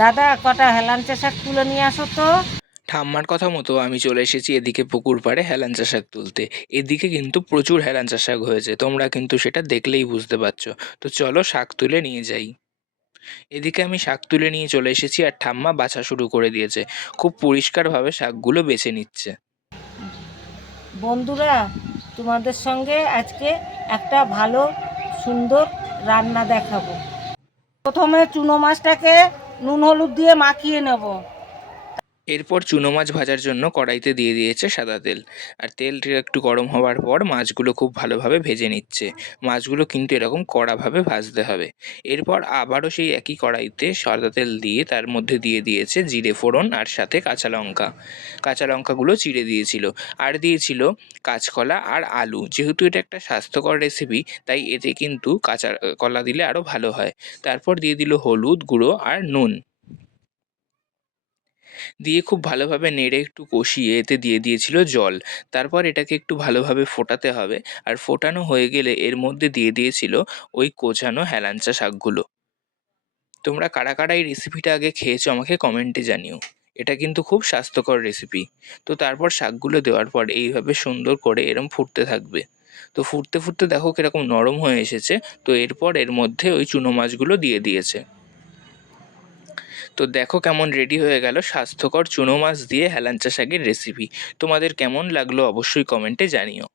দাদা কটা হেলাঞ্চা শাক তুলে নিয়ে আসো তো। ঠাম্মার কথা মতো আমি চলে এসেছি এদিকে পুকুর পাড়ে হেলাঞ্চা শাক তুলতে। এদিকে কিন্তু প্রচুর হেলাঞ্চা শাক হয়েছে, তোমরা কিন্তু সেটা দেখলেই বুঝতে পারছো। তো চলো শাক তুলে নিয়ে যাই। এদিকে আমি শাক তুলে নিয়ে চলে এসেছি আর ঠাম্মা বাছা শুরু করে দিয়েছে। খুব পরিষ্কারভাবে শাকগুলো বেছে নিচ্ছে। বন্ধুরা, তোমাদের সঙ্গে আজকে একটা ভালো সুন্দর রান্না দেখাবো। প্রথমে চুনো মাছটাকে নুন হলুদ দিয়ে মাখিয়ে নেব। এরপর চুনো মাছ ভাজার জন্য কড়াইতে দিয়ে দিয়েছে সাদা তেল। আর তেলটা একটু গরম হওয়ার পর মাছগুলো খুব ভালোভাবে ভেজে নিচ্ছে। মাছগুলো কিন্তু এরকম কড়াভাবে ভাজতে হবে। এরপর আবারও সেই একই কড়াইতে সাদা তেল দিয়ে তার মধ্যে দিয়ে দিয়েছে জিরে ফোড়ন আর সাথে কাঁচা লঙ্কা। কাঁচা লঙ্কাগুলো চিড়ে দিয়েছিল। আর দিয়েছিল কাঁচকলা আর আলু। যেহেতু এটা একটা স্বাস্থ্যকর রেসিপি, তাই এতে কিন্তু কাঁচা কলা দিলে আরও ভালো হয়। তারপর দিয়ে দিল হলুদ গুঁড়ো আর নুন। দিয়ে খুব ভালোভাবে নেড়ে একটু কষিয়ে এতে দিয়ে দিয়েছিল জল। তারপর এটাকে একটু ভালোভাবে ফোটাতে হবে। আর ফোটানো হয়ে গেলে এর মধ্যে দিয়ে দিয়েছিল ওই কোচানো হেলাঞ্চা শাকগুলো। তোমরা কারা কারা এই রেসিপিটা আগে খেয়েছো আমাকে কমেন্টে জানিও। এটা কিন্তু খুব স্বাস্থ্যকর রেসিপি। তো তারপর শাকগুলো দেওয়ার পর এইভাবে সুন্দর করে এরম ফুটতে থাকবে। তো ফুটতে ফুটতে দেখো কিরকম নরম হয়ে এসেছে। তো এরপর এর মধ্যে ওই চুনো মাছগুলো দিয়ে দিয়েছে। তো দেখো কেমন রেডি হয়ে গেল স্বাস্থ্যকর চুনো মাছ দিয়ে হেলাঞ্চা শাকের রেসিপি। তোমাদের কেমন লাগলো অবশ্যই কমেন্টে জানিও।